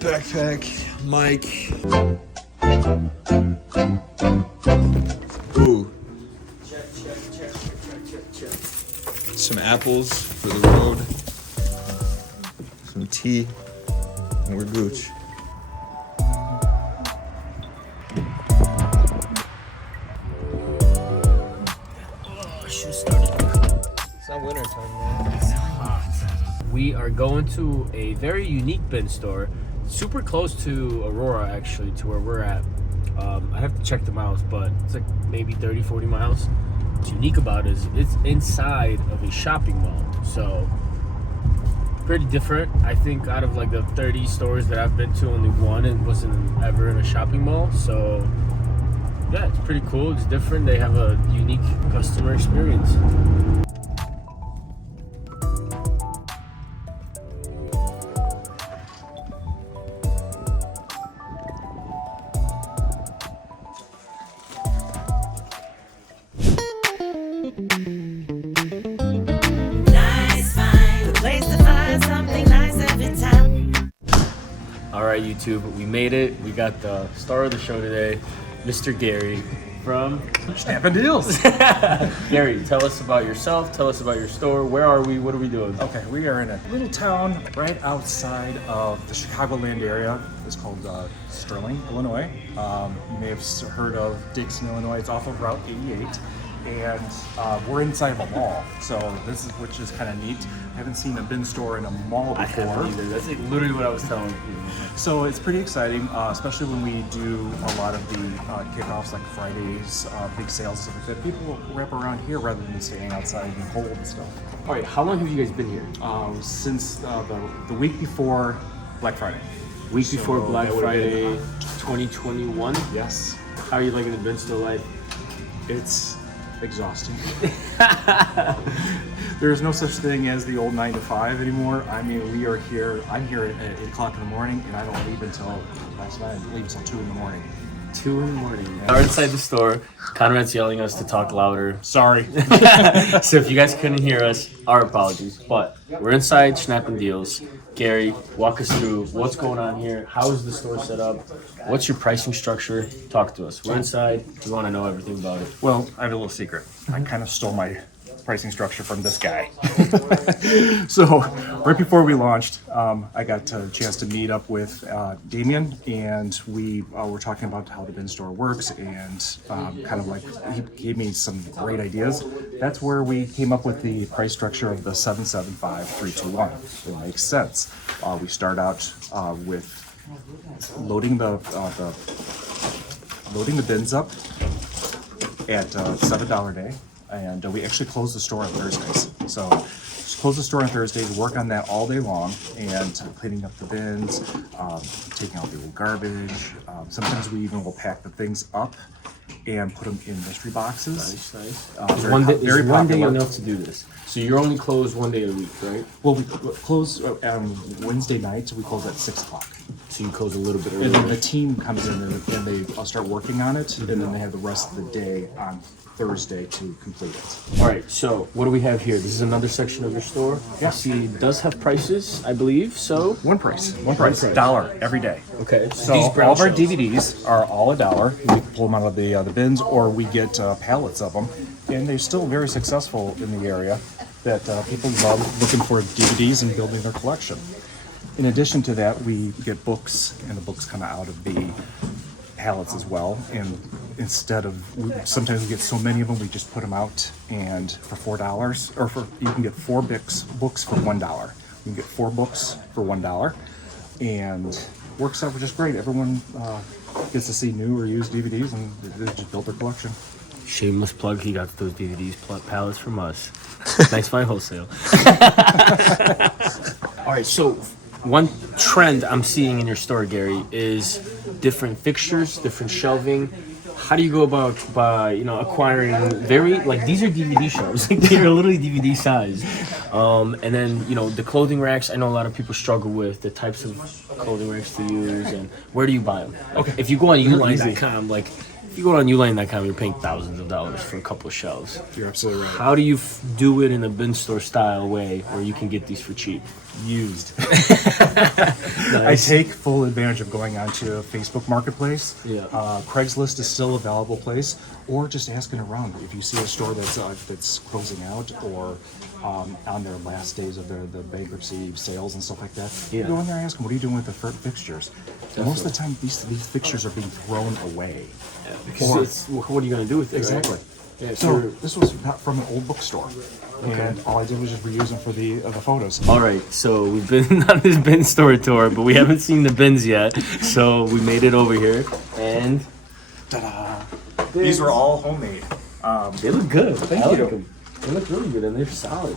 backpack, mic. Ooh. Check. Some apples for the road. Some tea. And we're gooch. It's not winter time, man. It's hot. We are going to a very unique bin store, super close to Aurora, actually, to where we're at. I have to check the miles, but it's like maybe 30, 40 miles. What's unique about it is it's inside of a shopping mall, so pretty different. I think out of like the 30 stores that I've been to, only one and wasn't ever in a shopping mall, so yeah, it's pretty cool. It's different. They have a unique customer experience. All right, YouTube, we made it. We got the star of the show today, Mr. Gary from Schnappin Deals. Gary, tell us about yourself. Tell us about your store. Where are we? What are we doing? Okay, we are in a little town right outside of the Chicagoland area. It's called Sterling, Illinois. You may have heard of Dixon, Illinois. It's off of Route 88. And we're inside of a mall, so which is kind of neat. I haven't seen a bin store in a mall before. I haven't either. That's like literally what I was telling you. So it's pretty exciting, especially when we do a lot of the kickoffs like Fridays, big sales and stuff like that. People wrap around here rather than staying outside in the cold and stuff. All right, how long have you guys been here? Since the week before Black Friday. Week before Black that would've Friday, been, 2021. Yes. How are you liking the bin store life? It's exhausting. There's no such thing as the old 9 to 5 anymore. I mean, we are here. I'm here at 8 o'clock in the morning, and I don't leave until last night. I didn't leave until 2 in the morning. 2 in the morning. We're inside the store. Conrad's yelling us to talk louder. Sorry. So if you guys couldn't hear us, our apologies. But we're inside Schnappin Deals. Gary, walk us through what's going on here. How is the store set up? What's your pricing structure? Talk to us. We're inside. We want to know everything about it. Well, I have a little secret. I kind of stole my pricing structure from this guy. So right before we launched, I got a chance to meet up with Damien, and we were talking about how the bin store works, and kind of like he gave me some great ideas. That's where we came up with the price structure of the 775-321. It makes sense. We start out with loading the bins up at $7 a day. And we actually close the store on Thursdays. So just close the store on Thursdays, work on that all day long, and cleaning up the bins, taking out the old garbage. Sometimes we even will pack the things up and put them in mystery boxes. Nice. Very one day popular. enough to do this. So you're only closed one day a week, right? Well, we close on Wednesday nights. We close at 6 o'clock. So you close a little bit early. And then the team comes in and they start working on it, and then they have the rest of the day on Thursday to complete it. All right, so what do we have here? This is another section of your store. Yeah. I see it does have prices, I believe, so. One price, price. $1 every day. Okay, So these brown all of our shells. DVDs are all $1. We pull them out of the bins, or we get pallets of them, and they're still very successful in the area. That people love looking for DVDs and building their collection. In addition to that, we get books, and the books come out of the pallets as well. And instead of, sometimes we get so many of them, we just put them out, and for $4, or you can get 4 books for $1. You can get 4 books for $1, and works out just great. Everyone gets to see new or used DVDs, and they just build their collection. Shameless plug, he got those DVDs pallets from us. Thanks by Wholesale. All right, so one trend I'm seeing in your store, Gary, is different fixtures, different shelving. How do you go about acquiring these are DVD shelves, like they're literally DVD size. And then the clothing racks. I know a lot of people struggle with the types of clothing racks to use, and where do you buy them? Okay. If you go on Uline.com, if you go on Uline.com, you're paying thousands of dollars for a couple of shelves. You're absolutely right. How do you do it in a bin store style way where you can get these for cheap? used. I take full advantage of going onto Facebook Marketplace. Yeah. Craigslist is still a valuable place, or just asking around. If you see a store that's closing out, or on their last days of their bankruptcy sales and stuff like that, you go in there and ask them, what are you doing with the fixtures? Most of the time, these fixtures are being thrown away. Yeah, because what are you going to do with it? Exactly. Right? Yeah, So this was from an old bookstore, and all I did was just reuse them for the photos. All right, so we've been on this bin store tour, but we haven't seen the bins yet. So we made it over here, and Ta-da! These were all homemade. they look good. Thank I you. like them. They look really good, and they're solid.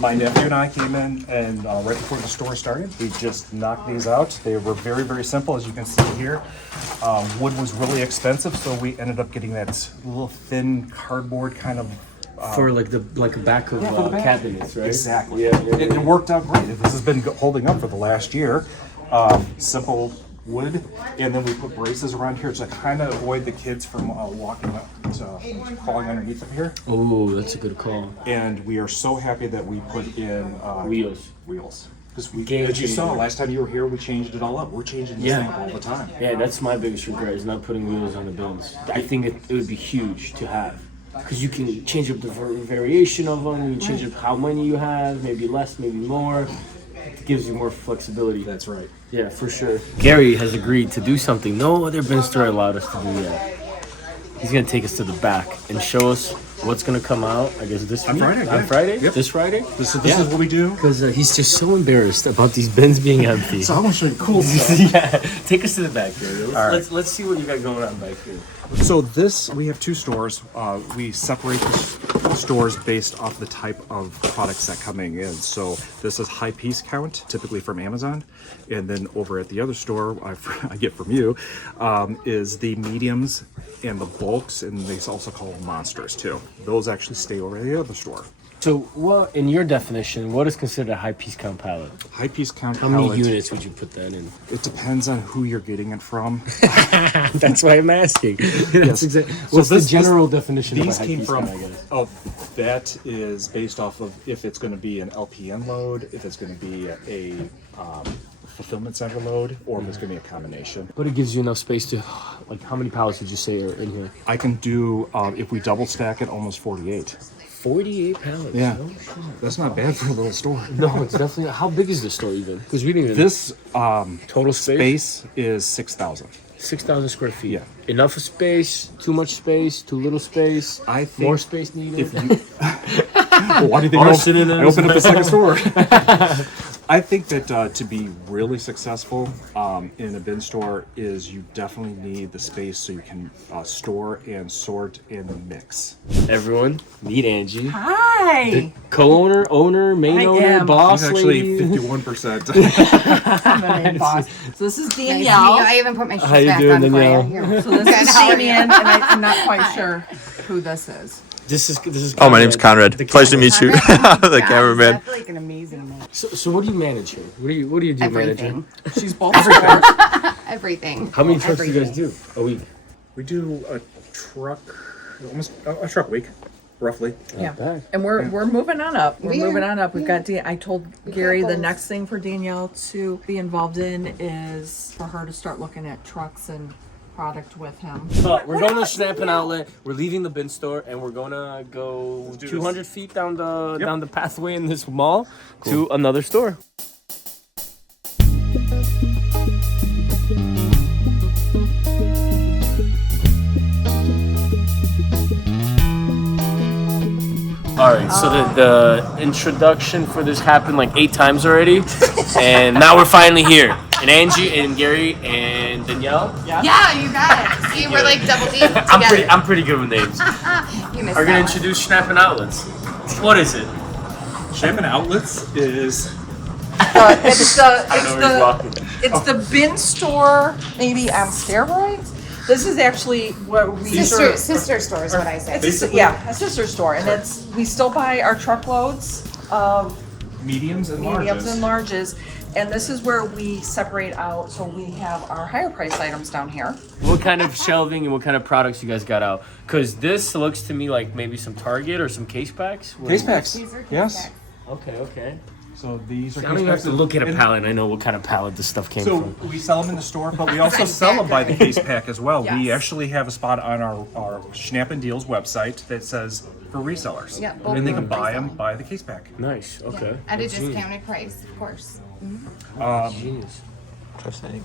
My nephew and I came in, and right before the store started, we just knocked these out. They were very, very simple, as you can see here. Wood was really expensive, so we ended up getting that little thin cardboard kind of. For like a back of for the back. cabinets, right? Exactly. Yeah. It worked out great. This has been holding up for the last year. Simple wood, and then we put braces around here to kind of avoid the kids from walking up to crawling underneath of here. Oh, that's a good call. And we are so happy that we put in Wheels. Because Game as you saw changer. last time you were here, we changed it all up. We're changing this thing all the time. Yeah, that's my biggest regret is not putting wheels on the bins. I think it would be huge to have. Because you can change up the variation of them, you can change up how many you have, maybe less, maybe more. It gives you more flexibility. That's right. Yeah, for sure. Gary has agreed to do something no other bin store allowed us to do yet. He's going to take us to the back and show us what's going to come out, I guess, this week. Friday, On yeah. Friday? Yep. This Friday? This is what we do. Because he's just so embarrassed about these bins being empty. So I want to show you cool stuff. Yeah, take us to the back here. Let's see what you got going on back here. So we have two stores. We separate the stores based off the type of products that coming in. So this is high piece count, typically from Amazon. And then over at the other store, I get from you, is the mediums and the bulks, and they also call them monsters too. Those actually stay over at the other store. So, what, in your definition, what is considered a high piece count pallet? High piece count How many pallet, units would you put that in? It depends on who you're getting it from. That's why I'm asking. That's exactly. So What's this- the general definition of a These high came piece from, count, I guess? that is based off of if it's going to be an LPN load, if it's going to be a fulfillment center load, or if it's going to be a combination. But it gives you enough space to, like, how many pallets would you say are in here? I can do, if we double stack it, almost 48. 48 pallets. Yeah. Oh, shit. That's not bad for a little store. No, it's definitely. How big is the store even? Because we didn't even. This total space is 6,000. 6,000 square feet. Yeah. Enough space, too much space, too little space, I think more space needed. If you, well, why do you think I opened up the second store? I think that to be really successful in a bin store is you definitely need the space so you can store and sort and mix. Everyone, meet Angie. Hi. The co-owner, main I owner, am. boss She's actually lady. 51%. I'm the main boss. So this is Nice to meet you. Danielle. I even put my shoes How you back doing, on for Danielle? you. So this is How are you? Damien, and I'm not quite sure who this is. This is. Oh, my name's Conrad. The Pleasure to meet you, the Guys, cameraman. I feel like an amazing man. So what do you manage here? What do you do, Everything. manager? She's both stores. Everything. How many trucks do you guys Everything. do a week? We do a truck a week, roughly. Yeah. Not bad. And we're moving on up. We're We are. moving on up. We've got I told Gary the goals. next thing for Danielle to be involved in is for her to start looking at trucks and product with him. But we're going to Schnappin Outlet. We're leaving the bin store, and we're gonna go do 200 feet down the Yep. down the pathway in this mall to another store. All right, so the introduction for this happened like 8 times already, and now we're finally here. And Angie and Gary and Danielle. Yeah, you got it. See, we're like double deep together. I'm pretty good with names. You missed Are gonna that one. introduce Schnappin Outlets. What is it? Schnappin Outlets is It's I don't know where he's walking. it's the bin store, maybe on steroids. This is actually what we Sister store is what I said. It's a sister store, and we still buy our truckloads of mediums and larges. mediums and larges, and this is where we separate out. So we have our higher price items down here. What kind of shelving and what kind of products you guys got out? Because this looks to me like maybe some Target or some case packs. Case packs. These are case Yes. packs. Okay. So these are. I don't even have to look at a pallet and I know what kind of pallet this stuff came So from. we sell them in the store, but we also sell them by the case pack as well. We Yes. actually have a spot on our Schnappin Deals website that says for resellers. Yeah, both And they of can them buy reselling. them by the case pack. Nice. Okay. At a That's genius. discounted price, of course. Genius.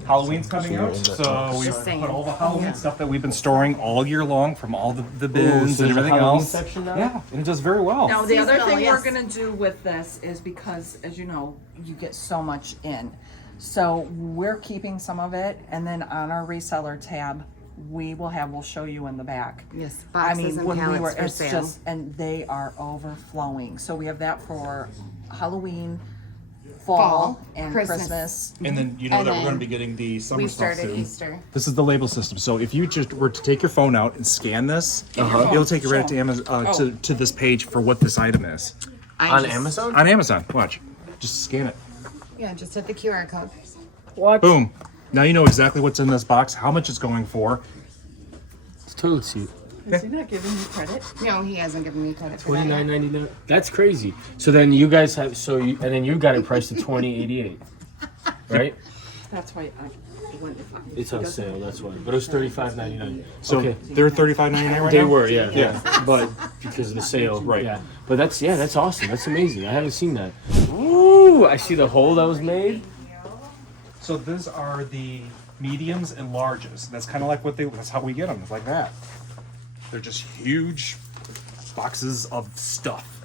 Halloween's coming out, so we Just saying. put all the Halloween stuff that we've been storing all year long from all the bins so and there's a everything Halloween else. section now? Yeah, and it does very well. Now, the other Seasonal, thing yes. we're gonna do with this is because, as you know, you get so much in. So we're keeping some of it, and then on our reseller tab, we'll show you in the back. Yes, I boxes mean, and when we pallets were, for it's sale. just, and they are overflowing. So we have that for Halloween, fall, and Christmas. And then you know And that we're then going to be getting the summer We stuff started soon. Easter. This is the label system. So if you just were to take your phone out and scan this, it'll take you right to Amazon to this page for what this item is On Amazon? on Amazon. Watch, just scan it. Yeah, just hit the QR code. What? Boom. Now you know exactly what's in this box, how much it's going for. It's toilet seat. Is he not giving you credit? No, he hasn't given me credit for that. $29.99. That's crazy. So then you guys have and then you got it priced at $20.88, right? That's why I went if I. It's on sale. That's why. But it was $35.99. So okay. they're $35.99 right They now. were, yeah. But because of the sale, Right. Yeah. But that's awesome. That's amazing. I haven't seen that. Ooh, I see the hole that was made. So these are the mediums and larges. That's kind of like that's how we get them. It's like that. They're just huge boxes of stuff.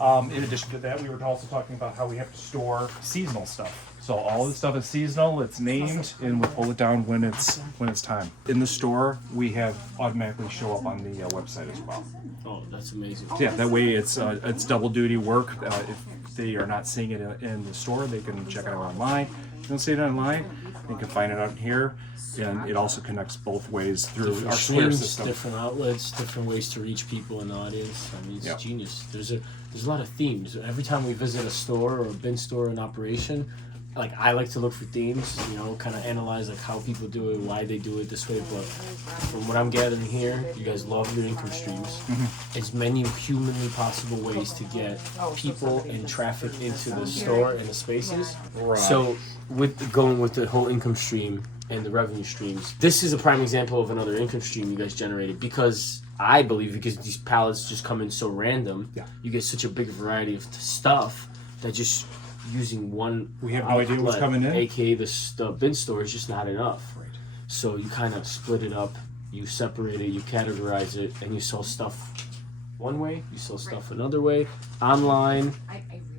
In addition to that, we were also talking about how we have to store seasonal stuff. So all this stuff is seasonal. It's named, and we'll pull it down when it's time. In the store, we have automatically show up on the website as well. Oh, that's amazing. Yeah, that way it's double duty work. If they are not seeing it in the store, they can check it out online. If they don't see it online, they can find it out here. And it also connects both ways through Different our Square streams, system. different outlets, different ways to reach people in the audience. I mean, it's Yeah. genius. There's a lot of themes. Every time we visit a store or a bin store in operation, like I like to look for themes, kind of analyze like how people do it, why they do it this way. But from what I'm gathering here, you guys love your income streams. As many humanly possible ways to get people and traffic into the store and the spaces. Right. So with going with the whole income stream and the revenue streams, this is a prime example of another income stream you guys generated because I believe because these pallets just come in so random, you get such a big variety of stuff that just using one We have no idea what's outlet, coming in. aka the bin store, is just not enough. Right. So you kind of split it up, you separate it, you categorize it, and you sell stuff one way, you sell stuff another way, online,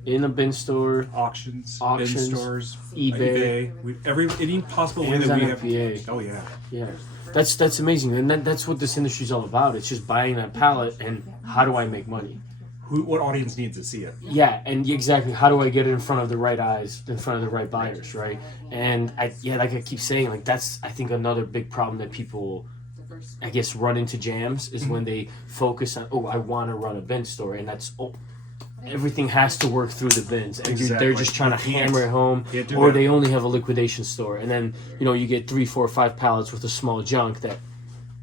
in a bin store, Auctions, Auctions, bin stores, eBay. Any possible way that Amazon we have. FBA. Oh yeah. Yeah, that's amazing, and that's what this industry is all about. It's just buying that pallet and how do I make money? What audience needs to see it? Yeah, and exactly how do I get it in front of the right eyes, in front of the right buyers, right? And like I keep saying, like that's I think another big problem that people, I guess, run into jams is when they focus on I want to run a bin store, and that's everything has to work through the bins, and they're just trying to hammer it home, or they only have a liquidation store, and then you get 3, 4, 5 pallets with a small junk that.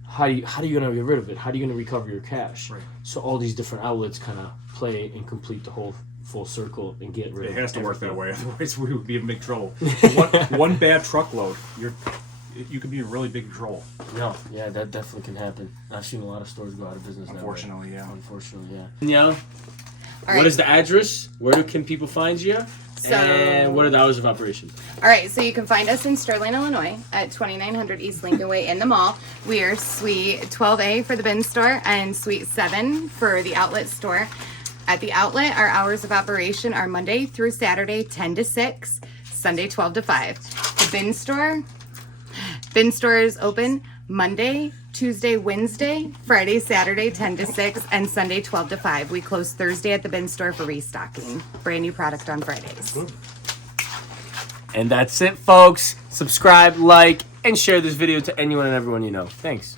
How are you gonna get rid of it? How are you gonna recover your cash? Right. So all these different outlets kind of play and complete the whole full circle and get rid of it. It has to work that way, otherwise we would be in big trouble. one bad truckload, you could be in really big trouble. No, yeah, that definitely can happen. I've seen a lot of stores go out of business. Unfortunately, that way. yeah. Unfortunately, yeah. Danielle, All what is the address? Where can people find you? And what are the hours of operation? All right, so you can find us in Sterling, Illinois at 2900 East Lincoln Way in the mall. We are Suite 12A for the bin store and Suite 7 for the outlet store. At the outlet, our hours of operation are Monday through Saturday, 10 to 6, Sunday, 12 to 5. The bin store is open Monday, Tuesday, Wednesday, Friday, Saturday, 10 to 6, and Sunday, 12 to 5. We close Thursday at the bin store for restocking. Brand new product on Fridays. And that's it, folks. Subscribe, like, and share this video to anyone and everyone you know. Thanks.